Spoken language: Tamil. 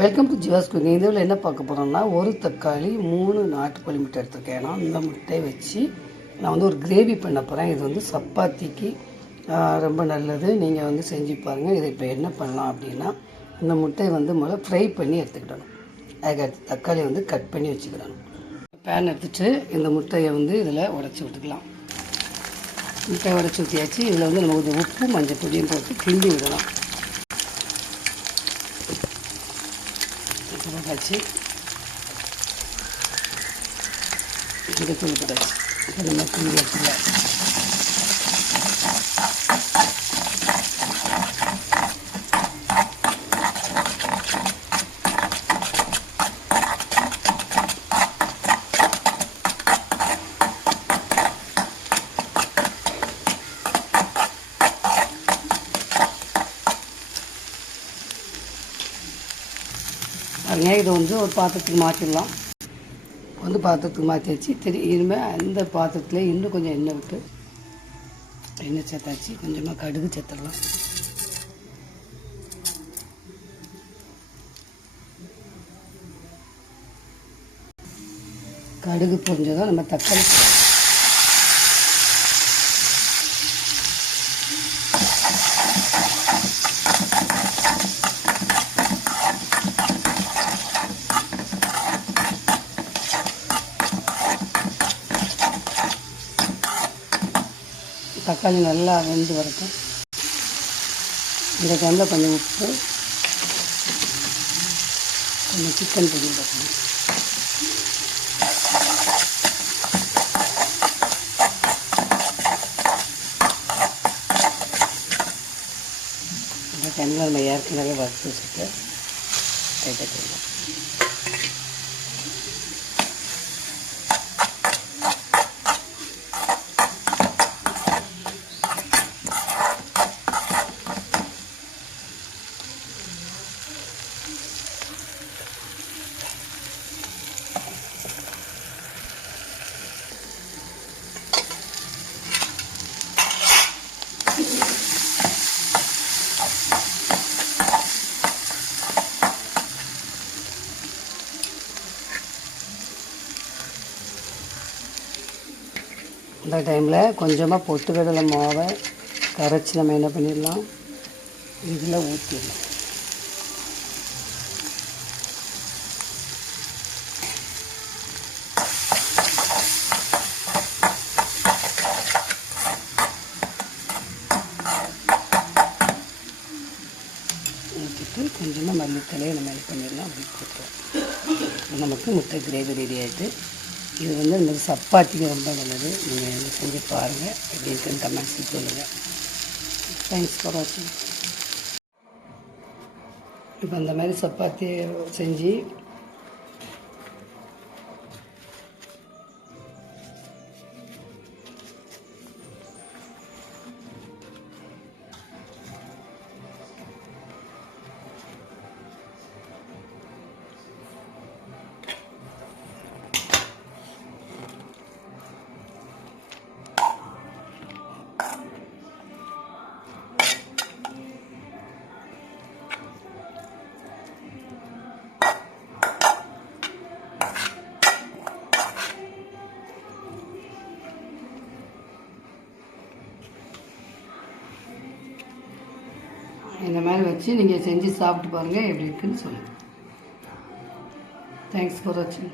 வெல்கம் டு ஜிவாஸ் குக்கிங் இதில் என்ன பார்க்க போகிறோம்னா ஒரு தக்காளி மூணு நாட்டுக்கோழி முட்டை எடுத்துருக்கேன். ஏன்னா அந்த முட்டையை வச்சு நான் வந்து ஒரு கிரேவி பண்ண போகிறேன் இது வந்து சப்பாத்திக்கு ரொம்ப நல்லது. நீங்கள் வந்து செஞ்சு பாருங்கள் இதை இப்போ என்ன பண்ணலாம் அப்படின்னா இந்த முட்டையை வந்து முதல்ல ஃப்ரை பண்ணி எடுத்துக்கிடணும். அதுக்கடுத்து தக்காளி வந்து கட் பண்ணி வச்சுக்கிடணும். பேன் எடுத்துட்டு இந்த முட்டையை வந்து இதில் உடச்சி விட்டுக்கலாம். முட்டையை உடச்சி ஊற்றியாச்சு இதில் வந்து நம்ம கொஞ்சம் உப்பு மஞ்சள் பொடியும் போட்டு கிண்டி விடலாம். போட்டாச்சு இது தூள் போட்டாச்சு இப்போ நம்ம கிண்டி வச்சுக்கலாம் இதை வந்து ஒரு பாத்திரத்துக்கு மாற்றிடலாம் வந்து பாத்திரத்துக்கு மாற்றி வச்சு திரு இனிமேல் அந்த பாத்திரத்தில் இன்னும் கொஞ்சம் எண்ணெய் விட்டு எண்ணெய் சேர்த்தாச்சு. கொஞ்சமாக கடுகு சேர்த்துடலாம். கடுகு பொரிஞ்சதும் நம்ம தக்காளி தக்காளி நல்லா வெந்து வரட்டும். இந்த டைமில் கொஞ்சம் உப்பு கொஞ்சம் சிக்கன் பொடி பார்க்கணும் இந்த டைமில் நம்ம ஏற்கனவே வறுத்து வச்சுட்டு டைட்டாக இந்த டைமில் கொஞ்சமாக பொட்டுக்கடலை மாவை கரைச்சி நம்ம என்ன பண்ணிடலாம்? இதில் ஊற்றிடலாம் ஊற்றிட்டு கொஞ்சமாக மல்லித்தலையை நம்ம இது பண்ணிடலாம்? அப்படி போட்டுருவோம் நமக்கு முட்டை கிரேவி ரெடி ஆகிட்டு இது வந்து இந்த சப்பாத்திக்கு ரொம்ப நல்லது. நீங்கள் வந்து செஞ்சு பாருங்கள் எப்படி இருக்குன்னு கமெண்ட்ஸில் சொல்லுங்கள் தேங்க்ஸ் ஃபார் வாட்சிங் இப்போ அந்த மாதிரி சப்பாத்தி செஞ்சு இந்த மாதிரி வச்சு நீங்கள் செஞ்சு சாப்பிட்டு பாருங்கள் எப்படி இருக்குன்னு சொல்லுங்கள் தேங்க்ஸ் ஃபார் வாட்சிங்